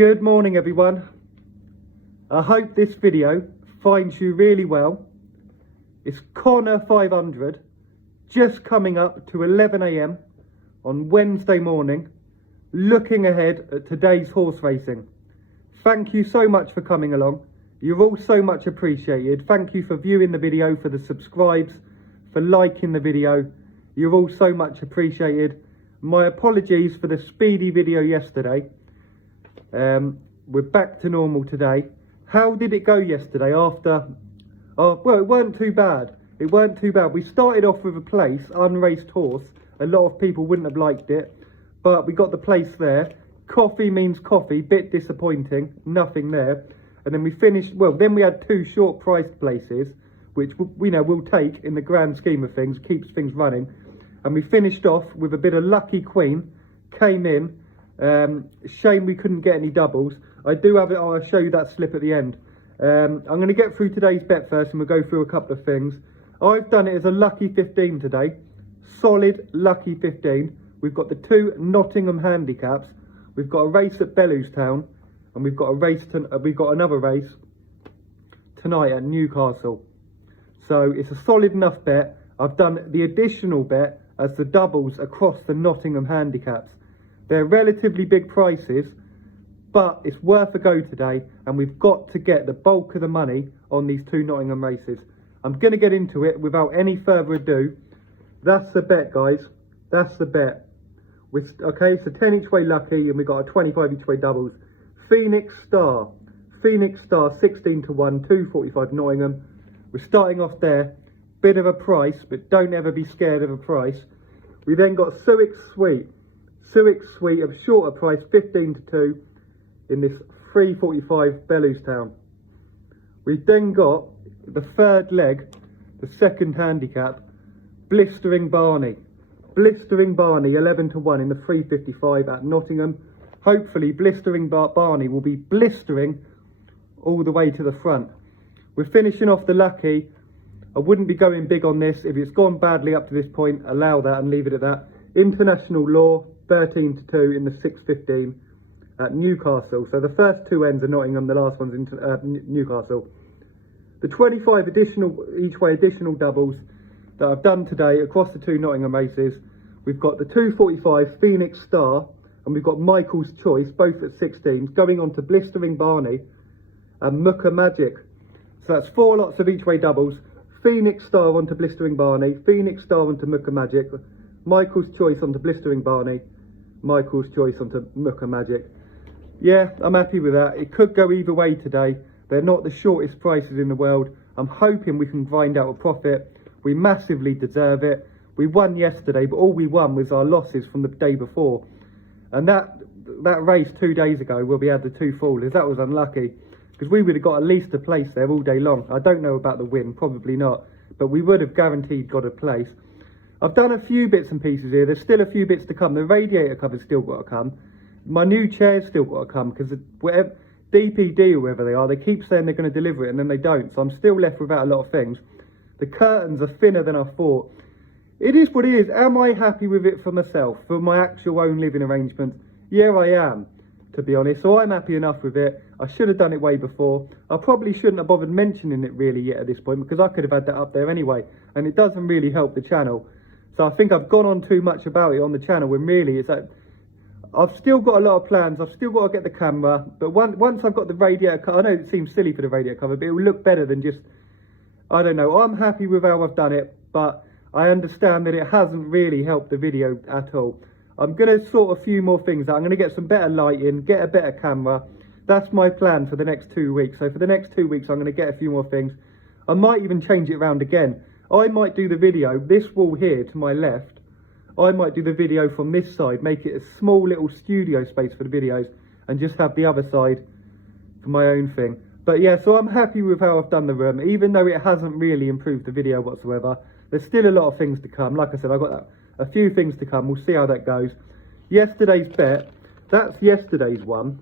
Good morning everyone. I hope this video finds you really well. It's Connor 500, just coming up to 11 AM on Wednesday morning, looking ahead at today's horse racing. Thank you so much for coming along. You're all so much appreciated. Thank you for viewing the video, for the subscribes, for liking the video. You're all so much appreciated. My apologies for the speedy video yesterday. We're back to normal today. How did it go yesterday after? Well, it weren't too bad. It weren't too bad. We started off with a place, unraced horse. A lot of people wouldn't have liked it, but we got the place there. Coffee means coffee, bit disappointing, nothing there. And then we finished, well, then we had two short priced places, which we know we'll take in the grand scheme of things, keeps things running. And we finished off with a bit of Lucky Queen, came in. Shame we couldn't get any doubles. I do have it, I'll show you that slip at the end. I'm going to get through today's bet first and we'll go through a couple of things. I've done it as a Lucky 15 today. Solid Lucky 15. We've got the two Nottingham handicaps. We've got a race at Bellowstown and we've got another race tonight at Newcastle. So it's a solid enough bet. I've done the additional bet as the doubles across the Nottingham handicaps. They're relatively big prices, but it's worth a go today, and we've got to get the bulk of the money on these two Nottingham races. I'm going to get into it without any further ado. That's the bet, guys. That's the bet. Okay, so 10 each way Lucky, and we've got a 25 each way doubles. Phoenix Star 16 to 1, 245 Nottingham. We're starting off there. Bit of a price, but don't ever be scared of a price. We then got Sioux Sweet of shorter price, 15 to 2 in this 345 Bellowstown. We've then got the third leg, the second handicap, Blistering Barney. Blistering Barney, 11 to 1 in the 355 at Nottingham. Hopefully Blistering Barney will be blistering all the way to the front. We're finishing off the Lucky. I wouldn't be going big on this. If it's gone badly up to this point, allow that and leave it at that. International Law, 13 to 2 in the 615 at Newcastle. So the first two ends are Nottingham, the last one's Newcastle. The 25 each way additional doubles that I've done today across the two Nottingham races. We've got the 245 Phoenix Star and we've got Michael's Choice, both at 16s, going on to Blistering Barney and Mukha Magic. So that's 4 lots of each way doubles. Phoenix Star onto Blistering Barney, Phoenix Star onto Mukha Magic, Michael's Choice onto Blistering Barney, Michael's Choice onto Mukha Magic. Yeah, I'm happy with that. It could go either way today. They're not the shortest prices in the world. I'm hoping we can grind out a profit. We massively deserve it. We won yesterday, but all we won was our losses from the day before. And that race 2 days ago where we had the two fallers, that was unlucky. Because we would have got at least a place there all day long. I don't know about the win, probably not. But we would have guaranteed got a place. I've done a few bits and pieces here. There's still a few bits to come. The radiator cover's still got to come. My new chair's still got to come because whatever DPD or whoever they are, they keep saying they're going to deliver it and then they don't. So I'm still left without a lot of things. The curtains are thinner than I thought. It is what it is. Am I happy with it for myself, for my actual own living arrangements? Yeah, I am, to be honest. So I'm happy enough with it. I should have done it way before. I probably shouldn't have bothered mentioning it really yet at this point because I could have had that up there anyway. And it doesn't really help the channel. So I think I've gone on too much about it on the channel when really it's like, I've still got a lot of plans. I've still got to get the camera. But once I've got the radiator cover, I know it seems silly for the radiator cover, but it will look better than just, I don't know. I'm happy with how I've done it, but I understand that it hasn't really helped the video at all. I'm going to sort a few more things out. I'm going to get some better lighting, get a better camera. That's my plan for the next 2 weeks. So for the next 2 weeks, I'm going to get a few more things. I might even change it around again. I might do the video, this wall here to my left, I might do the video from this side, make it a small little studio space for the videos, and just have the other side for my own thing. But yeah, so I'm happy with how I've done the room, even though it hasn't really improved the video whatsoever. There's still a lot of things to come. Like I said, I've got a few things to come. We'll see how that goes. Yesterday's bet, that's yesterday's one,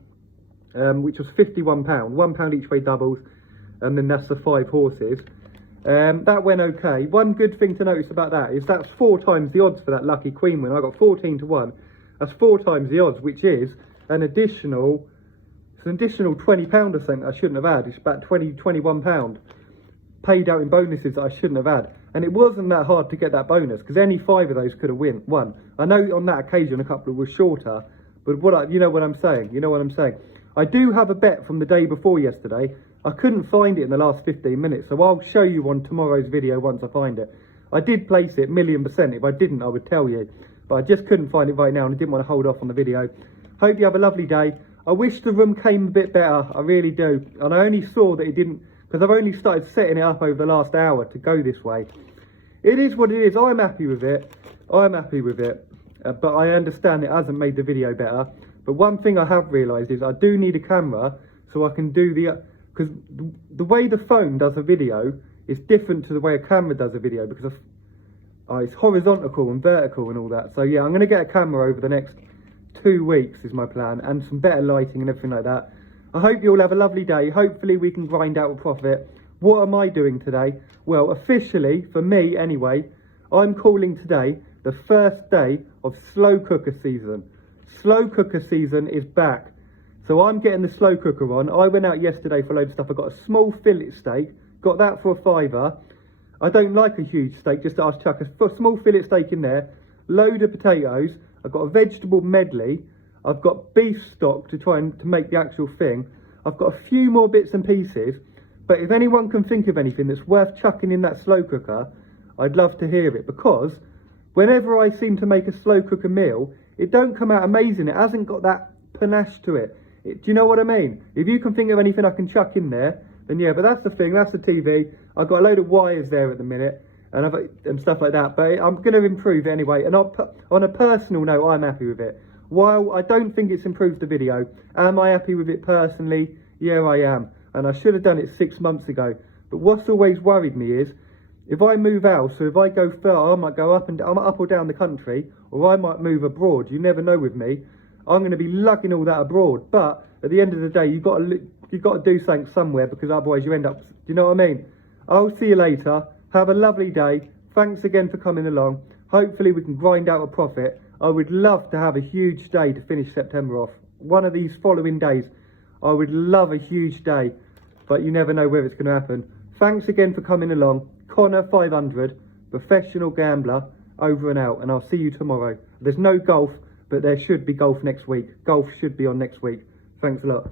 which was £51, £1 each way doubles, and then that's the 5 horses. That went okay. One good thing to notice about that is that's 4 times the odds for that Lucky Queen win. I got 14 to 1. That's 4 times the odds, which is an additional an additional £20 or something I shouldn't have had. It's about £21 paid out in bonuses that I shouldn't have had. And it wasn't that hard to get that bonus, because any 5 of those could have won. I know on that occasion a couple were shorter, but you know what I'm saying. You know what I'm saying. I do have a bet from the day before yesterday. I couldn't find it in the last 15 minutes, so I'll show you on tomorrow's video once I find it. I did place it 1,000,000%. If I didn't, I would tell you. But I just couldn't find it right now, and I didn't want to hold off on the video. Hope you have a lovely day. I wish the room came a bit better. I really do. And I only saw that it didn't, because I've only started setting it up over the last hour to go this way. It is what it is. I'm happy with it. I'm happy with it. But I understand it hasn't made the video better. But one thing I have realised is I do need a camera so I can do because the way the phone does a video is different to the way a camera does a video, because it's horizontal and vertical and all that. So yeah, I'm going to get a camera over the next 2 weeks is my plan, and some better lighting and everything like that. I hope you all have a lovely day. Hopefully we can grind out a profit. What am I doing today? Well, officially, for me anyway, I'm calling today the first day of slow cooker season. Slow cooker season is back. So I'm getting the slow cooker on. I went out yesterday for a load of stuff. I got a small fillet steak. Got that for £5. I don't like a huge steak, just to chuck a small fillet steak in there. Load of potatoes. I've got a vegetable medley. I've got beef stock to make the actual thing. I've got a few more bits and pieces. But if anyone can think of anything that's worth chucking in that slow cooker, I'd love to hear it. Because whenever I seem to make a slow cooker meal, it don't come out amazing. It hasn't got that panache to it. Do you know what I mean? If you can think of anything I can chuck in there, then yeah. But that's the thing. That's the TV. I've got a load of wires there at the minute and stuff like that. But I'm going to improve it anyway. And on a personal note, I'm happy with it. While I don't think it's improved the video, am I happy with it personally? Yeah, I am. And I should have done it 6 months ago. But what's always worried me is, if I move out, so if I go far, I might go up or down the country, or I might move abroad. You never know with me. I'm going to be lugging all that abroad. But at the end of the day, you've got to do something somewhere, because otherwise you end up, do you know what I mean? I'll see you later. Have a lovely day. Thanks again for coming along. Hopefully we can grind out a profit. I would love to have a huge day to finish September off. One of these following days, I would love a huge day, but you never know whether it's going to happen. Thanks again for coming along. Connor 500, professional gambler, over and out, and I'll see you tomorrow. There's no golf, but there should be golf next week. Golf should be on next week. Thanks a lot.